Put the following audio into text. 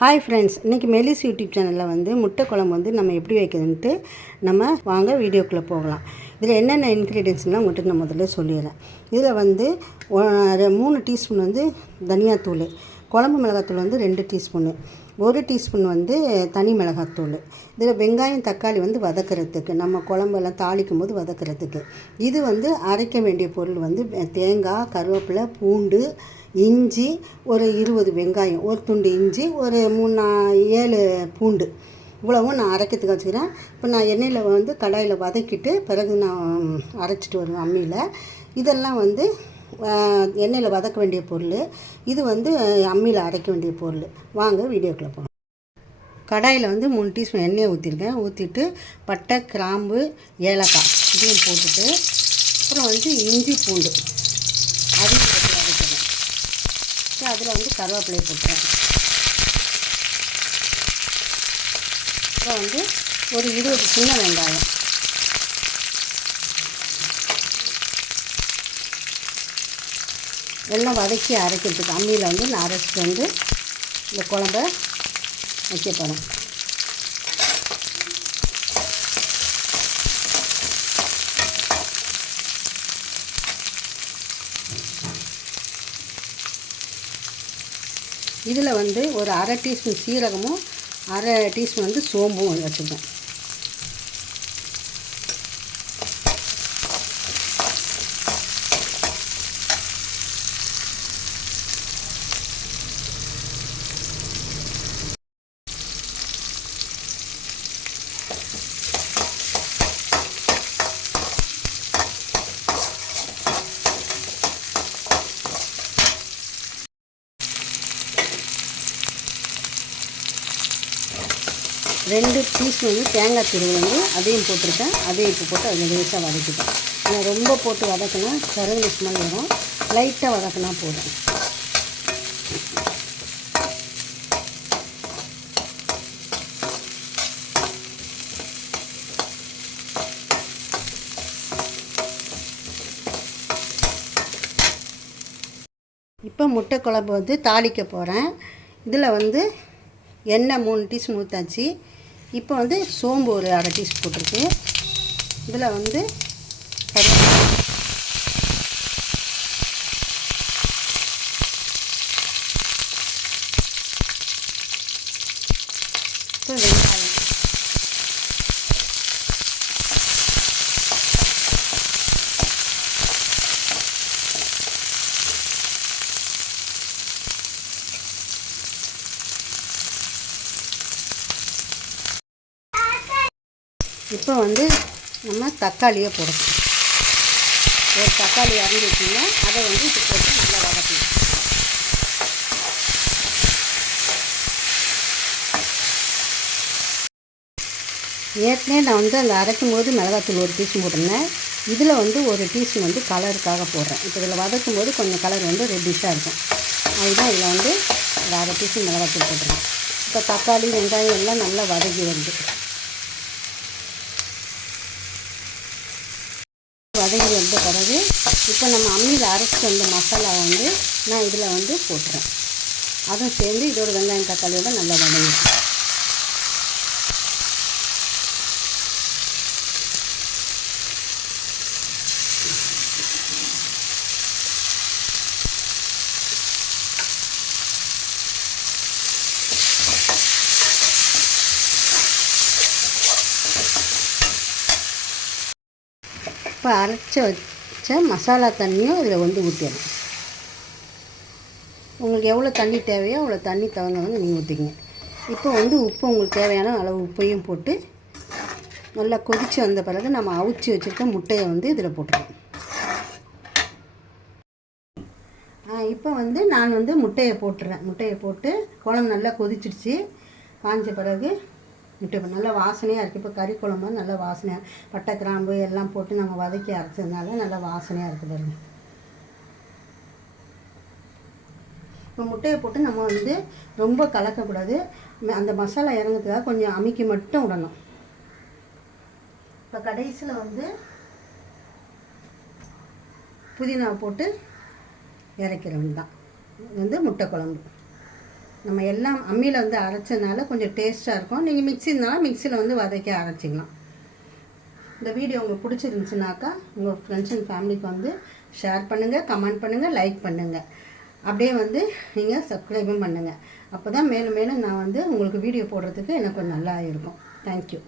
Hi friends இன்றைக்கி மெலிஸ் YouTube சேனலில் வந்து முட்டை குழம்பு வந்து நம்ம எப்படி வைக்கிறதுன்ட்டு நம்ம வாங்க வீடியோக்குள்ளே போகலாம். இதில் என்னென்ன இன்க்ரீடியன்ஸ்லாம் உங்கள்கிட்ட நான் முதல்ல சொல்லிடுறேன். இதில் வந்து ரெ- மூணு டீஸ்பூன் வந்து தனியாத்தூள் குழம்பு மிளகாத்தூள் வந்து ரெண்டு டீஸ்பூனு ஒரு டீஸ்பூன் வந்து தனி மிளகாத்தூள். இதில் வெங்காயம் தக்காளி வந்து வதக்கிறதுக்கு நம்ம குழம்பெல்லாம் தாளிக்கும் போது வதக்கிறதுக்கு. இது வந்து அரைக்க வேண்டிய பொருள் வந்து தேங்காய் கருவேப்பிலை பூண்டு இஞ்சி ஒரு இருபது வெங்காயம் ஒரு துண்டு இஞ்சி ஒரு மூணு ஏழு பூண்டு. இவ்வளவும் நான் அரைக்கிறதுக்கு வச்சுக்கிறேன். இப்போ நான் எண்ணெயில் வந்து கடாயில் வதக்கிட்டு பிறகு நான் அரைச்சிட்டு வருவேன் அம்மியில். இதெல்லாம் வந்து எண்ணெயில் வதக்க வேண்டிய பொருள். இது வந்து அம்மியில் அரைக்க வேண்டிய பொருள். வாங்க வீடியோக்குள்ளே போகலாம். கடாயில் வந்து மூணு டீஸ்பூன் எண்ணெயை ஊற்றிருக்கேன் ஊற்றிட்டு பட்டை கிராம்பு ஏலக்காய் இதையும் போட்டுட்டு அப்புறம் வந்து இஞ்சி பூண்டு. அது வச்சு அதில் வந்து கருவேப்பிலையை போட்டுறேன் அப்புறம் வந்து ஒரு இருபது சின்ன வெங்காயம். எல்லாம் வதக்கி அரைக்கிறதுக்கு அம்மியில் வந்து நான் அரைச்சிட்டு வந்து இந்த குழம்ப வைக்கப்படும் இதில் வந்து ஒரு அரை டீஸ்பூன் சீரகமும் அரை டீஸ்பூன் வந்து சோம்பும் வச்சுருக்கேன் ரெண்டு டீஸ்பூன் வந்து தேங்காய் துருவல் வந்து அதையும் போட்டிருக்கேன். அதையும் இப்போ போட்டு அதில் லேசாக வதக்கிட்டேன் நான் ரொம்ப போட்டு வதக்கினா கருவேல ஸ்மெல் வரும். லைட்டாக வதக்கினா போதும். இப்போ முட்டை குழம்பு வந்து தாளிக்க போகிறேன் இதில் வந்து எண்ணெய் மூணு டீஸ்பூன் ஊற்றாச்சு இப்போ வந்து சோம்பு ஒரு அரை டீஸ்பூன் போட்டிருக்கு இதில் வந்து கருவேப்பிலை இப்போ வெங்காயம் இப்போ வந்து நம்ம தக்காளியை போடணும். ஒரு தக்காளி அரைஞ்சி வச்சிங்கன்னா அதை வந்து இப்போ போட்டு நல்லா வதக்கணும். ஏற்கனவே நான் வந்து அந்த அரைக்கும் போது மிளகாத்தூள் ஒரு டீஸ்பூன் போட்டிருந்தேன். இதில் வந்து ஒரு டீஸ்பூன் வந்து கலருக்காக போடுறேன். இப்போ இதில் வதக்கும் போது கொஞ்சம் கலர் வந்து ரெட்டிஷாக இருக்கும். அதுதான் இதில் வந்து ஒரு அரை டீஸ்பூன் மிளகாத்தூள் போட்டுருக்கேன். இப்போ தக்காளி வெங்காயம் எல்லாம் நல்லா வதக்கி வருது வதங்கி வந்த பிறகு இப்போ நம்ம அம்மியில் அரைச்சி வந்த மசாலா வந்து நான் இதில் வந்து போட்டுறேன். அதுவும் சேர்ந்து இதோட வெங்காயம் தக்காளியோட நல்லா வதங்கிடும். இப்போ அரைச்சி வச்ச மசாலா தண்ணியும் இதில் வந்து ஊற்றிடணும் உங்களுக்கு எவ்வளோ தண்ணி தேவையோ அவ்வளோ தண்ணி தகுந்த வந்து நீங்கள் ஊற்றிக்கங்க இப்போ வந்து உப்பு உங்களுக்கு தேவையான அளவு உப்பையும் போட்டு நல்லா கொதித்து வந்த பிறகு நம்ம அவிச்சு வச்சுருக்க முட்டையை வந்து இதில் போட்டுருவோம் இப்போ வந்து நான் வந்து முட்டையை போட்டுறேன். முட்டையை போட்டு குழம்பு நல்லா கொதிச்சிடுச்சு. காஞ்ச பிறகு முட்டை நல்லா வாசனையாக இருக்குது இப்போ கறி குழம்பு நல்லா வாசனையாக பட்டை கிராம்பு எல்லாம் போட்டு நம்ம வதக்கி அரைச்சதுனால நல்லா வாசனையாக இருக்குது பாருங்க. இப்போ முட்டையை போட்டு நம்ம வந்து ரொம்ப கலக்கக்கூடாது. அந்த மசாலா இறங்கிறதுக்காக கொஞ்சம் அமைக்கி மட்டும் விடணும். இப்போ கடைசியில் வந்து புதினா போட்டு இறக்கிறவன் தான். இது வந்து முட்டை குழம்பு. நம்ம எல்லாம் அம்மியில் வந்து அரைச்சனால கொஞ்சம் டேஸ்ட்டாக இருக்கும். நீங்கள் மிக்ஸி இருந்தாலும் மிக்சியில் வந்து வதக்கி அரைச்சிக்கலாம். இந்த வீடியோ உங்களுக்கு பிடிச்சிருந்துச்சுனாக்கா உங்கள் ஃப்ரெண்ட்ஸ் அண்ட் ஃபேமிலிக்கு வந்து ஷேர் பண்ணுங்கள் கமெண்ட் பண்ணுங்கள் லைக் பண்ணுங்கள் அப்படியே வந்து நீங்கள் சப்ஸ்கிரைபும் பண்ணுங்கள் அப்போ தான் மேலும் மேலும் நான் வந்து உங்களுக்கு வீடியோ போடுறதுக்கு எனக்கு நல்லா இருக்கும். தேங்க்யூ